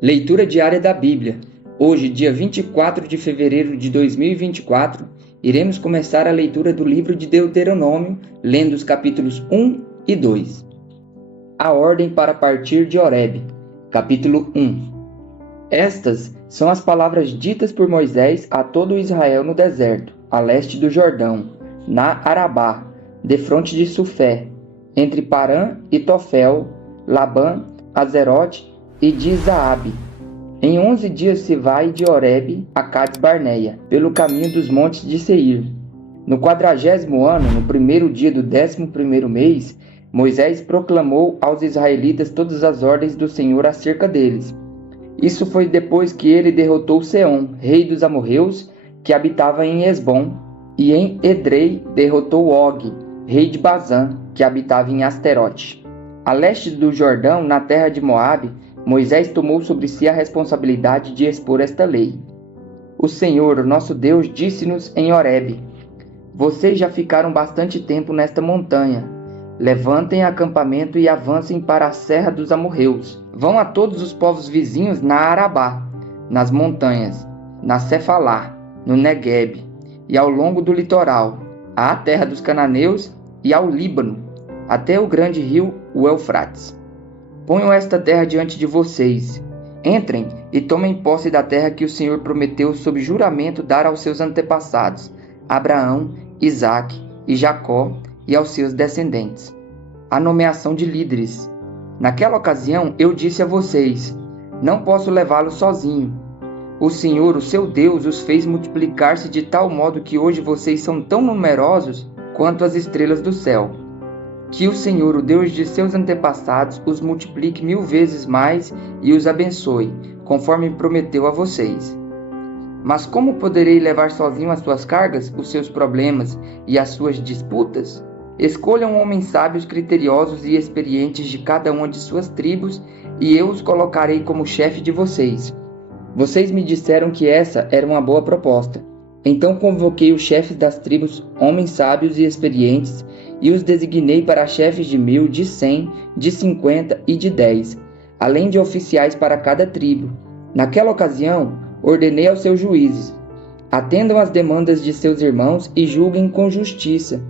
Leitura diária da Bíblia. Hoje, dia 24 de fevereiro de 2024, iremos começar a leitura do livro de Deuteronômio, lendo os capítulos 1 e 2. A ordem para partir de Horebe. Capítulo 1. Estas são as palavras ditas por Moisés a todo Israel no deserto, a leste do Jordão, na Arabá, defronte de Sufé, entre Parã e Tofel, Labã, Azerote e de Zaabe. Em 11 dias se vai de Horebe a Cades Barneia, pelo caminho dos montes de Seir. No 40º ano, no primeiro dia do 11º mês, Moisés proclamou aos israelitas todas as ordens do Senhor acerca deles. Isso foi depois que ele derrotou Seom, rei dos amorreus, que habitava em Esbom, e em Edrei derrotou Og, rei de Bazã, que habitava em Asterote. A leste do Jordão, na terra de Moabe, Moisés tomou sobre si a responsabilidade de expor esta lei. O Senhor, nosso Deus, disse-nos em Horebe: Vocês já ficaram bastante tempo nesta montanha. Levantem acampamento e avancem para a serra dos amorreus. Vão a todos os povos vizinhos na Arabá, nas montanhas, na Cefalá, no Neguebe, e ao longo do litoral, à terra dos cananeus e ao Líbano, até o grande rio, o Eufrates. Ponham esta terra diante de vocês. Entrem e tomem posse da terra que o Senhor prometeu sob juramento dar aos seus antepassados, Abraão, Isaque e Jacó, e aos seus descendentes. A nomeação de líderes. Naquela ocasião eu disse a vocês: Não posso levá-los sozinho. O Senhor, o seu Deus, os fez multiplicar-se de tal modo que hoje vocês são tão numerosos quanto as estrelas do céu. Que o Senhor, o Deus de seus antepassados, os multiplique 1000 vezes mais e os abençoe, conforme prometeu a vocês. Mas como poderei levar sozinho as suas cargas, os seus problemas e as suas disputas? Escolham homens sábios, criteriosos e experientes de cada uma de suas tribos, e eu os colocarei como chefe de vocês. Vocês me disseram que essa era uma boa proposta. Então convoquei os chefes das tribos, homens sábios e experientes, e os designei para chefes de 1000, de 100, de 50 e de 10, além de oficiais para cada tribo. Naquela ocasião, ordenei aos seus juízes: atendam às demandas de seus irmãos e julguem com justiça,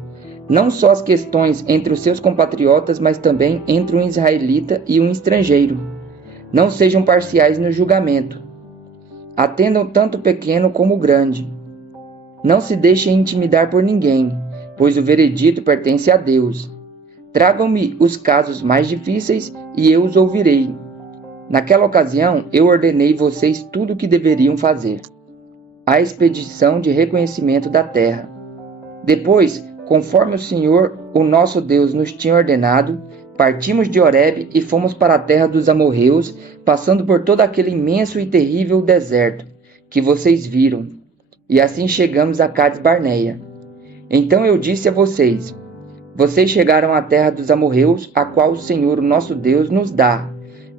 não só as questões entre os seus compatriotas, mas também entre um israelita e um estrangeiro. Não sejam parciais no julgamento. Atendam tanto o pequeno como o grande. Não se deixem intimidar por ninguém, pois o veredito pertence a Deus. Tragam-me os casos mais difíceis e eu os ouvirei. Naquela ocasião, eu ordenei vocês tudo o que deveriam fazer. A expedição de reconhecimento da terra. Depois, conforme o Senhor, o nosso Deus, nos tinha ordenado, partimos de Horebe e fomos para a terra dos amorreus, passando por todo aquele imenso e terrível deserto que vocês viram. E assim chegamos a Cades Barneia. Então eu disse a vocês: Vocês chegaram à terra dos amorreus, a qual o Senhor, o nosso Deus, nos dá.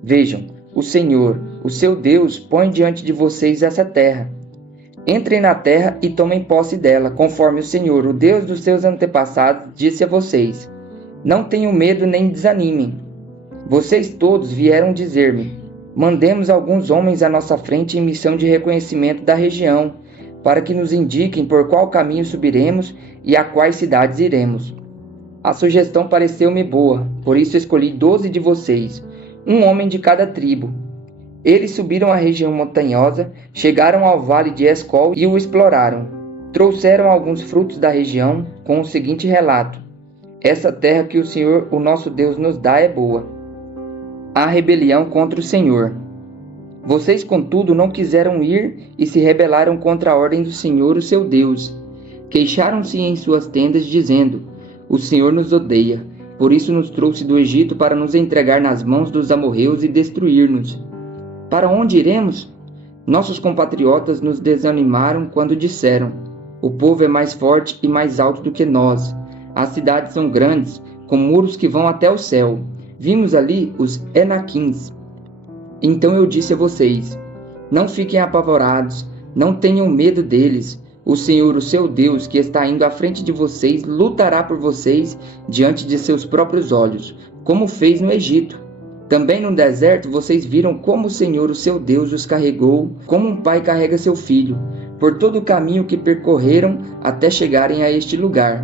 Vejam, o Senhor, o seu Deus, põe diante de vocês essa terra. Entrem na terra e tomem posse dela, conforme o Senhor, o Deus dos seus antepassados, disse a vocês. Não tenham medo nem desanimem. Vocês todos vieram dizer-me: Mandemos alguns homens à nossa frente em missão de reconhecimento da região, para que nos indiquem por qual caminho subiremos e a quais cidades iremos. A sugestão pareceu-me boa, por isso escolhi 12 de vocês, um homem de cada tribo. Eles subiram a região montanhosa, chegaram ao vale de Escol e o exploraram. Trouxeram alguns frutos da região com o seguinte relato: Essa terra que o Senhor, o nosso Deus, nos dá é boa. A rebelião contra o Senhor. Vocês, contudo, não quiseram ir e se rebelaram contra a ordem do Senhor, o seu Deus. Queixaram-se em suas tendas, dizendo: O Senhor nos odeia, por isso nos trouxe do Egito para nos entregar nas mãos dos amorreus e destruir-nos. Para onde iremos? Nossos compatriotas nos desanimaram quando disseram: O povo é mais forte e mais alto do que nós. As cidades são grandes, com muros que vão até o céu. Vimos ali os Enaquins. Então eu disse a vocês: Não fiquem apavorados, não tenham medo deles. O Senhor, o seu Deus, que está indo à frente de vocês, lutará por vocês diante de seus próprios olhos, como fez no Egito. Também no deserto vocês viram como o Senhor, o seu Deus, os carregou, como um pai carrega seu filho, por todo o caminho que percorreram até chegarem a este lugar.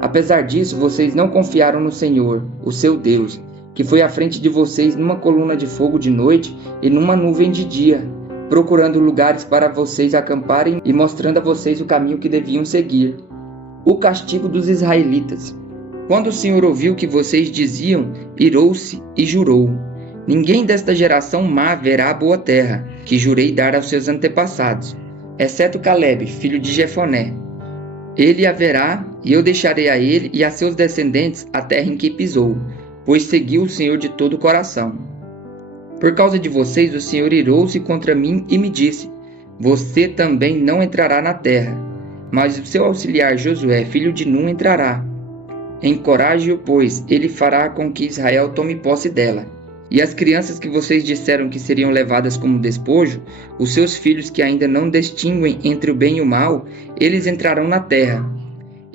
Apesar disso, vocês não confiaram no Senhor, o seu Deus, que foi à frente de vocês numa coluna de fogo de noite e numa nuvem de dia, procurando lugares para vocês acamparem e mostrando a vocês o caminho que deviam seguir. O castigo dos israelitas. Quando o Senhor ouviu o que vocês diziam, irou-se e jurou: ninguém desta geração má verá a boa terra, que jurei dar aos seus antepassados, exceto Calebe, filho de Jefoné. Ele a verá, e eu deixarei a ele e a seus descendentes a terra em que pisou, pois seguiu o Senhor de todo o coração. Por causa de vocês, o Senhor irou-se contra mim e me disse: você também não entrará na terra, mas o seu auxiliar Josué, filho de Num, entrará. Encoraje-o, pois ele fará com que Israel tome posse dela. E as crianças que vocês disseram que seriam levadas como despojo, os seus filhos que ainda não distinguem entre o bem e o mal, eles entrarão na terra.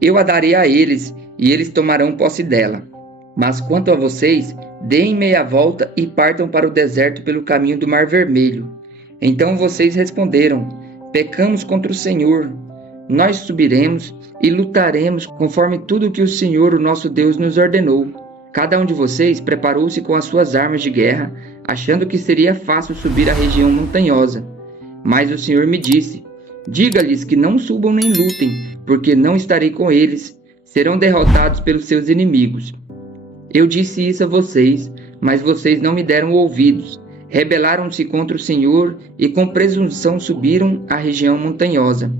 Eu a darei a eles, e eles tomarão posse dela. Mas quanto a vocês, deem meia volta e partam para o deserto pelo caminho do Mar Vermelho. Então vocês responderam: pecamos contra o Senhor. Nós subiremos e lutaremos conforme tudo que o Senhor, o nosso Deus, nos ordenou. Cada um de vocês preparou-se com as suas armas de guerra, achando que seria fácil subir a região montanhosa. Mas o Senhor me disse: diga-lhes que não subam nem lutem, porque não estarei com eles. Serão derrotados pelos seus inimigos. Eu disse isso a vocês, mas vocês não me deram ouvidos. Rebelaram-se contra o Senhor e com presunção subiram a região montanhosa.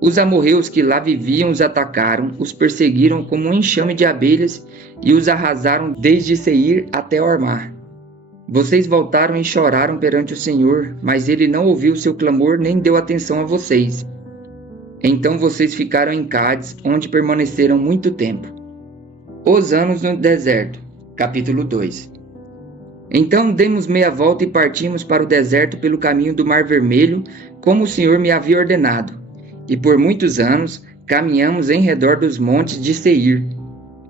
Os amorreus que lá viviam os atacaram, os perseguiram como um enxame de abelhas e os arrasaram desde Seir até Ormar. Vocês voltaram e choraram perante o Senhor, mas ele não ouviu seu clamor nem deu atenção a vocês. Então vocês ficaram em Cádiz, onde permaneceram muito tempo. Os anos no deserto. Capítulo 2. Então demos meia volta e partimos para o deserto pelo caminho do Mar Vermelho, como o Senhor me havia ordenado. E por muitos anos caminhamos em redor dos montes de Seir.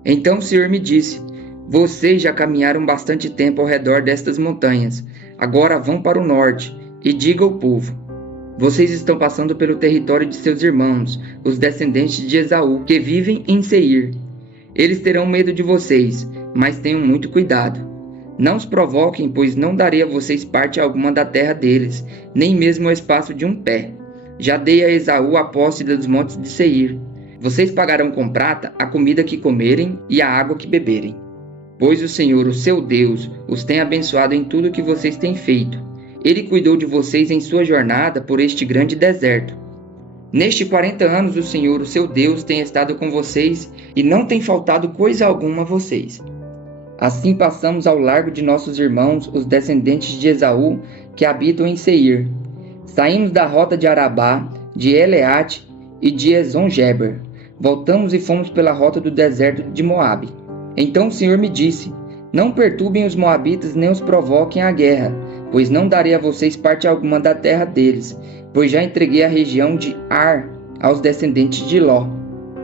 Então o Senhor me disse: vocês já caminharam bastante tempo ao redor destas montanhas. Agora vão para o norte e diga ao povo: vocês estão passando pelo território de seus irmãos, os descendentes de Esaú, que vivem em Seir. Eles terão medo de vocês, mas tenham muito cuidado. Não os provoquem, pois não darei a vocês parte alguma da terra deles, nem mesmo o espaço de um pé. Já dei a Esaú a posse dos montes de Seir. Vocês pagarão com prata a comida que comerem e a água que beberem. Pois o Senhor, o seu Deus, os tem abençoado em tudo que vocês têm feito. Ele cuidou de vocês em sua jornada por este grande deserto. Nestes 40 anos o Senhor, o seu Deus, tem estado com vocês e não tem faltado coisa alguma a vocês. Assim passamos ao largo de nossos irmãos, os descendentes de Esaú, que habitam em Seir. Saímos da rota de Arabá, de Eleate e de Ezon-Geber. Voltamos e fomos pela rota do deserto de Moabe. Então o Senhor me disse: não perturbem os moabitas nem os provoquem à guerra, pois não darei a vocês parte alguma da terra deles, pois já entreguei a região de Ar aos descendentes de Ló.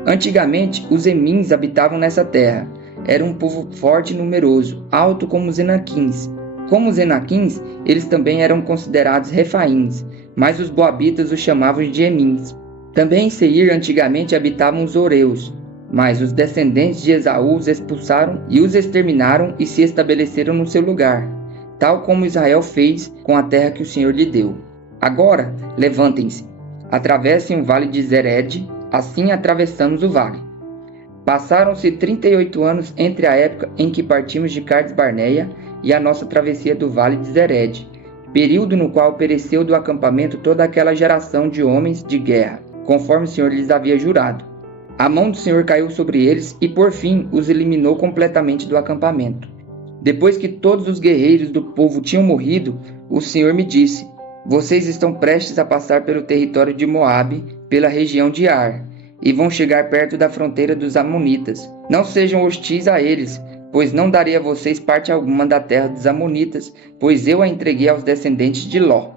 Antigamente, os Emins habitavam nessa terra. Era um povo forte e numeroso, alto como os Enaquins. Como os Enaquins, eles também eram considerados Refaíns, mas os Moabitas os chamavam de Emins. Também em Seir antigamente habitavam os Oreus, mas os descendentes de Esaú os expulsaram e os exterminaram e se estabeleceram no seu lugar, tal como Israel fez com a terra que o Senhor lhe deu. Agora, levantem-se, atravessem o vale de Zered, assim atravessamos o vale. Passaram-se 38 anos entre a época em que partimos de Cades Barneia e a nossa travessia do vale de Zered, período no qual pereceu do acampamento toda aquela geração de homens de guerra, conforme o Senhor lhes havia jurado. A mão do Senhor caiu sobre eles e, por fim, os eliminou completamente do acampamento. Depois que todos os guerreiros do povo tinham morrido, o Senhor me disse: vocês estão prestes a passar pelo território de Moabe, pela região de Ar, e vão chegar perto da fronteira dos Amonitas. Não sejam hostis a eles, pois não darei a vocês parte alguma da terra dos Amonitas, pois eu a entreguei aos descendentes de Ló.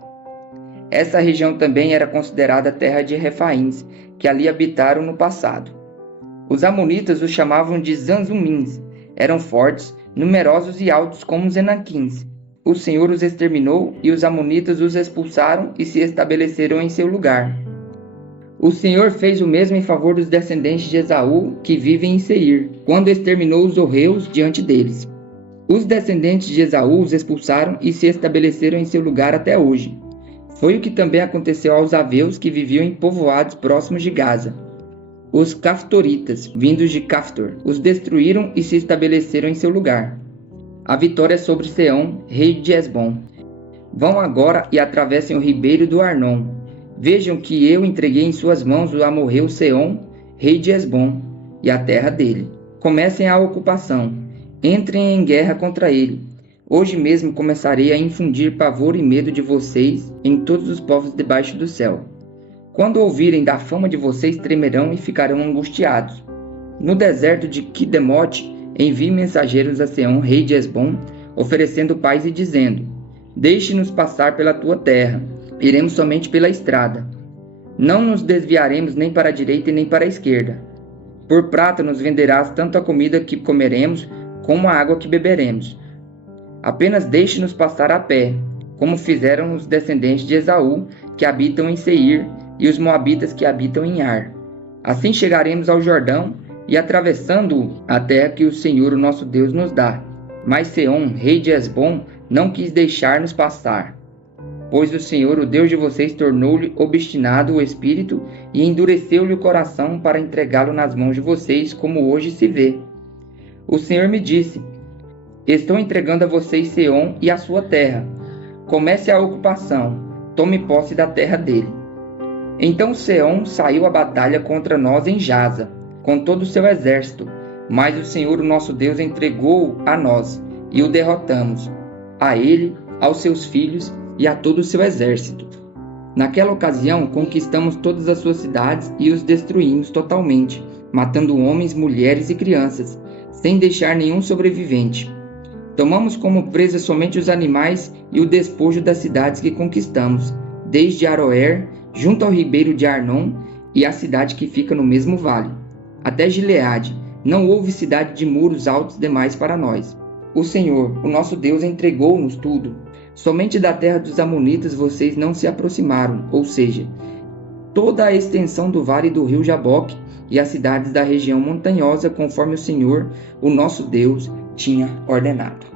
Essa região também era considerada terra de Refaíns, que ali habitaram no passado. Os Amonitas os chamavam de Zanzumins. Eram fortes, numerosos e altos como os Enaquins. O Senhor os exterminou e os amonitas os expulsaram e se estabeleceram em seu lugar. O Senhor fez o mesmo em favor dos descendentes de Esaú, que vivem em Seir, quando exterminou os horreus diante deles. Os descendentes de Esaú os expulsaram e se estabeleceram em seu lugar até hoje. Foi o que também aconteceu aos aveus que viviam em povoados próximos de Gaza. Os caftoritas, vindos de Caftor, os destruíram e se estabeleceram em seu lugar. A vitória sobre Seom, rei de Hesbom. Vão agora e atravessem o ribeiro do Arnon. Vejam que eu entreguei em suas mãos o amorreu Seom, rei de Hesbom, e a terra dele. Comecem a ocupação. Entrem em guerra contra ele. Hoje mesmo começarei a infundir pavor e medo de vocês em todos os povos debaixo do céu. Quando ouvirem da fama de vocês, tremerão e ficarão angustiados. No deserto de Quidemote, envie mensageiros a Seom, rei de Hesbom, oferecendo paz e dizendo: Deixe-nos passar pela tua terra, iremos somente pela estrada. Não nos desviaremos nem para a direita e nem para a esquerda. Por prata nos venderás tanto a comida que comeremos, como a água que beberemos. Apenas deixe-nos passar a pé, como fizeram os descendentes de Esaú, que habitam em Seir, e os moabitas que habitam em Ar. Assim chegaremos ao Jordão, e atravessando-o, a terra que o Senhor, o nosso Deus, nos dá. Mas Seom, rei de Hesbom, não quis deixar-nos passar. Pois o Senhor, o Deus de vocês, tornou-lhe obstinado o espírito e endureceu-lhe o coração para entregá-lo nas mãos de vocês, como hoje se vê. O Senhor me disse: Estou entregando a vocês Seom e a sua terra. Comece a ocupação, tome posse da terra dele. Então Seom saiu à batalha contra nós em Jaza, com todo o seu exército, mas o Senhor, o nosso Deus, entregou-o a nós, e o derrotamos, a ele, aos seus filhos e a todo o seu exército. Naquela ocasião, conquistamos todas as suas cidades e os destruímos totalmente, matando homens, mulheres e crianças, sem deixar nenhum sobrevivente. Tomamos como presa somente os animais e o despojo das cidades que conquistamos, desde Aroer, junto ao ribeiro de Arnon, e a cidade que fica no mesmo vale. Até Gileade, não houve cidade de muros altos demais para nós. O Senhor, o nosso Deus, entregou-nos tudo. Somente da terra dos amonitas vocês não se aproximaram, ou seja, toda a extensão do vale do rio Jaboque e as cidades da região montanhosa, conforme o Senhor, o nosso Deus, tinha ordenado.